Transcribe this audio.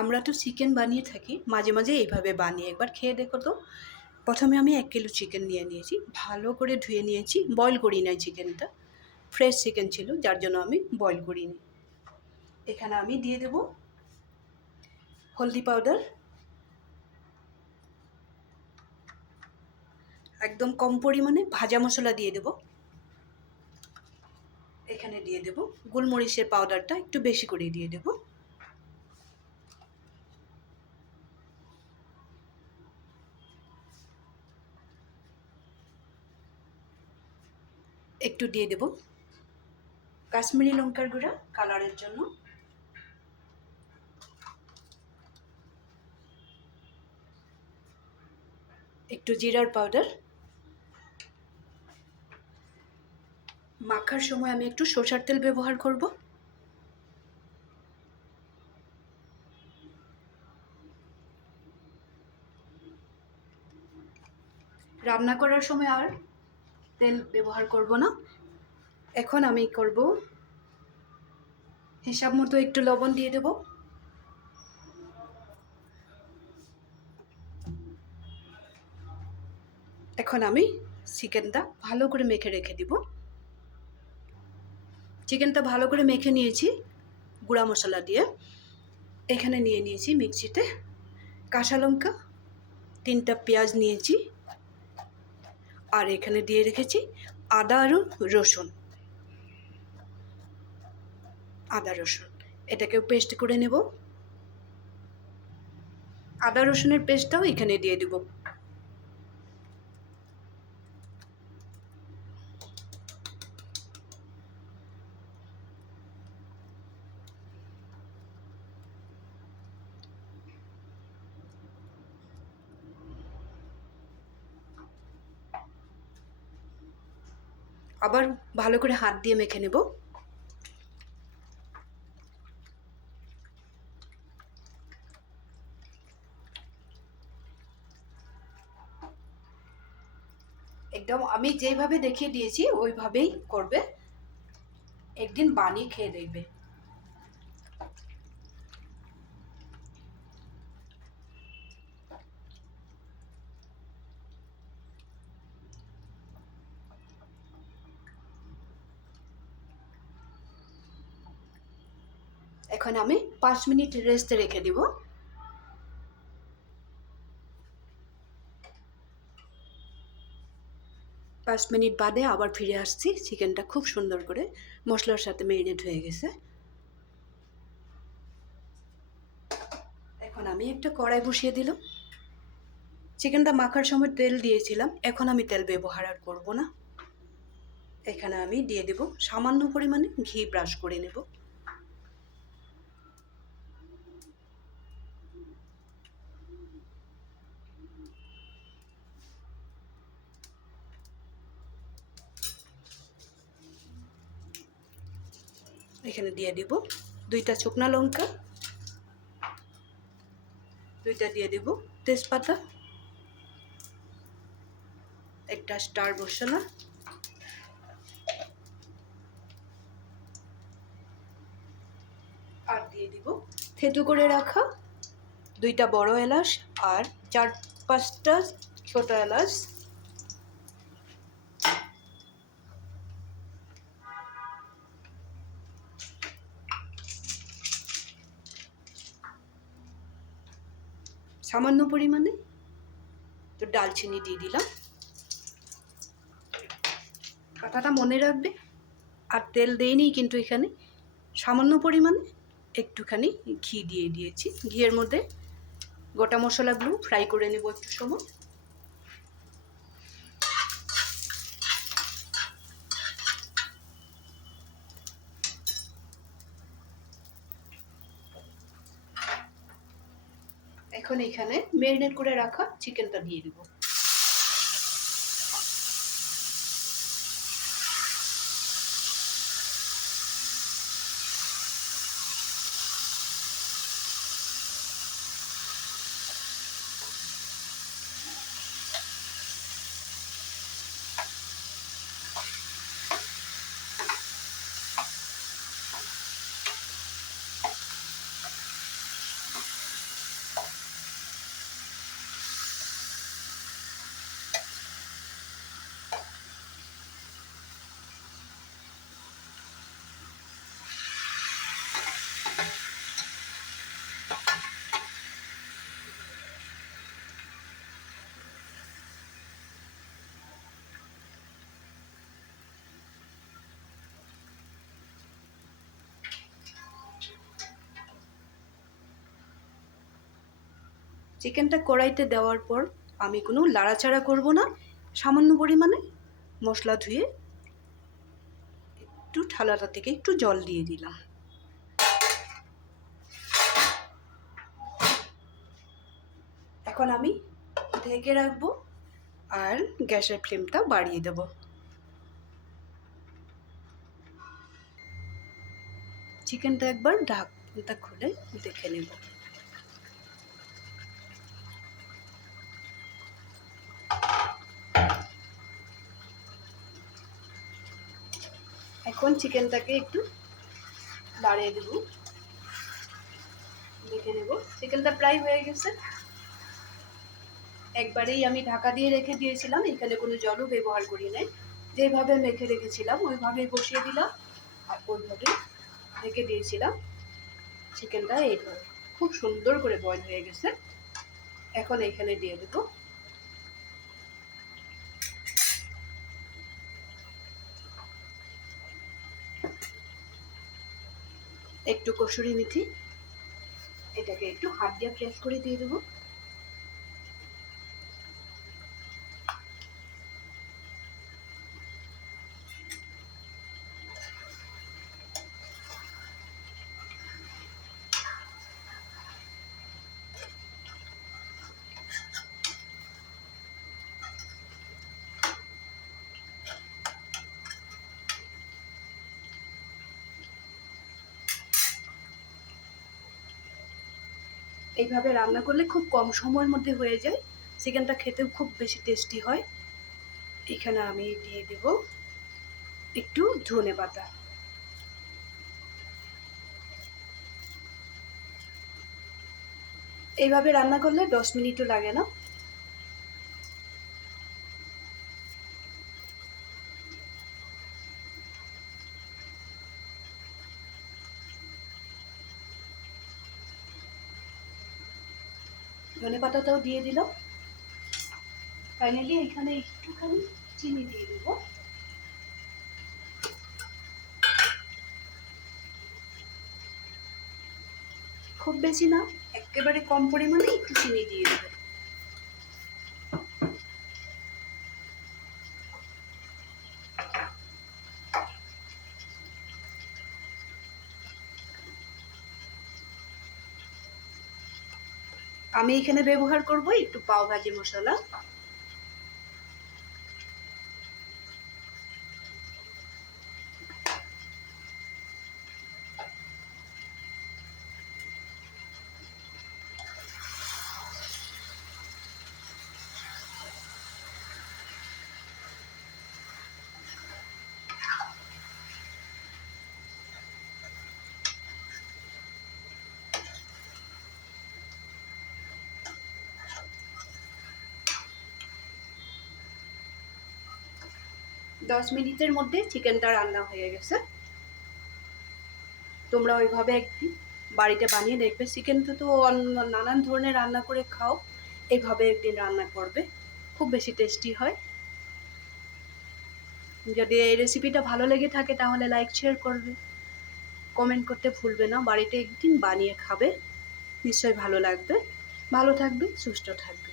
আমরা তো চিকেন বানিয়ে থাকি, মাঝে মাঝে এইভাবে বানিয়ে একবার খেয়ে দেখো তো। প্রথমে আমি 1 কিলো চিকেন নিয়ে নিয়েছি, ভালো করে ধুয়ে নিয়েছি, বয়েল করি নাই চিকেনটা। ফ্রেশ চিকেন ছিল, যার জন্য আমি বয়েল করিনি। এখানে আমি দিয়ে দেব হলদি পাউডার, একদম কম পরিমাণে ভাজা মশলা দিয়ে দেব। এখানে দিয়ে দেব গোলমরিচের পাউডারটা, একটু বেশি করে দিয়ে দেব। একটু দিয়ে দেব কাশ্মীরি লঙ্কার গুঁড়া কালারের জন্য। একটু জিরার পাউডার। মাখার সময় আমি একটু সরষের তেল ব্যবহার করব। রান্না করার সময় আর তেল ব্যবহার করব না। এখন আমি করব হিসাব মতো একটু লবণ দিয়ে দেব। এখন আমি চিকেনটা ভালো করে মেখে রেখে দিব। চিকেনটা ভালো করে মেখে নিয়েছি গুঁড়া মশলা দিয়ে। এখানে নিয়ে নিয়েছি মিক্সিতে কাঁচা লঙ্কা, 3টা পেঁয়াজ নিয়েছি, আর এখানে দিয়ে রেখেছি আদা আর রসুন। আদা রসুন এটাকে পেস্ট করে নেব। আদা রসুনের পেস্টটাও এখানে দিয়ে দেব। আবার ভালো করে হাত দিয়ে মেখে নেব। একদম আমি যেভাবে দেখিয়ে দিয়েছি ওইভাবেই করবে, একদিন বানিয়ে খেয়ে দেখবে। এখন আমি 5 মিনিট রেস্টে রেখে দিব। 5 মিনিট বাদে আবার ফিরে আসছি। চিকেনটা খুব সুন্দর করে মশলার সাথে মেরিনেট হয়ে গেছে। এখন আমি একটা কড়াই বসিয়ে দিলাম। চিকেনটা মাখার সময় তেল দিয়েছিলাম, এখন আমি তেল ব্যবহার আর করব না। এখানে আমি দিয়ে দেব সামান্য পরিমাণে ঘি, ব্রাশ করে নেব। এখানে দিয়ে দেব 2টা শুকনো লঙ্কা, 2টা দিয়ে দেব তেজপাতা, একটা স্টার মশলা, আর দিয়ে দিব থেতু করে রাখা 2টা বড় এলাচ আর 4-5টা ছোট এলাচ। সামান্য পরিমাণে তো ডালচিনি দিয়ে দিলাম। কথাটা মনে রাখবে, আর তেল দেইনি কিন্তু এখানে সামান্য পরিমাণে একটুখানি ঘি দিয়ে দিয়েছি। ঘিয়ের মধ্যে গোটা মশলাগুলো ফ্রাই করে নেব একটু সময়। এখন এখানে ম্যারিনেট করে রাখা চিকেনটা দিয়ে দিব। চিকেনটা কড়াইতে দেওয়ার পর আমি কোনো লাড়াচাড়া করব না, সামান্য পরিমাণে মশলা ধুয়ে একটু থালাটা থেকে একটু জল দিয়ে দিলাম। এখন আমি ঢেকে রাখবো আর গ্যাসের ফ্লেমটা বাড়িয়ে দেব। চিকেনটা একবার ঢাকনাটা খুলে দেখে নেব। এখন চিকেনটাকে একটু নাড়িয়ে দেব, দেখে নেব। চিকেনটা প্রায় হয়ে গেছে। একবারেই আমি ঢাকা দিয়ে রেখে দিয়েছিলাম, এখানে কোনো জলও ব্যবহার করি নাই। যেভাবে মেখে রেখেছিলাম ওইভাবেই বসিয়ে দিলাম আর ওইভাবে রেখে দিয়েছিলাম। চিকেনটা এইভাবে খুব সুন্দর করে বয়েল হয়ে গেছে। এখন এখানে দিয়ে দেব একটু কসুরি মেথি, এটাকে একটু হাত দিয়ে প্রেস করে দিয়ে দেবো। এইভাবে রান্না করলে খুব কম সময়ের মধ্যে হয়ে যায়, চিকেনটা খেতেও খুব বেশি টেস্টি হয়। এখানে আমি দিয়ে দেব একটু ধনেপাতা। এইভাবে রান্না করলে 10 মিনিটও লাগে না। ধনেপাতাটাও দিয়ে দিলাম। ফাইনালি এখানে একটুখানি চিনি দিয়ে দেব। খুব বেশি না, একেবারে কম পরিমাণে একটু চিনি দিয়ে দেবে। আমি এখানে ব্যবহার করব একটু পাও ভাজি মশলা। দশ মিনিটের মধ্যে চিকেনটা রান্না হয়ে গেছে। তোমরা ওইভাবে একদিন বাড়িতে বানিয়ে দেখবে। চিকেনটা তো নানান ধরনের রান্না করে খাও, এইভাবে একদিন রান্না করবে, খুব বেশি টেস্টি হয়। যদি এই রেসিপিটা ভালো লেগে থাকে তাহলে লাইক শেয়ার করবে, কমেন্ট করতে ভুলবে না। বাড়িতে একদিন বানিয়ে খাবে, নিশ্চয়ই ভালো লাগবে। ভালো থাকবে, সুস্থ থাকবে।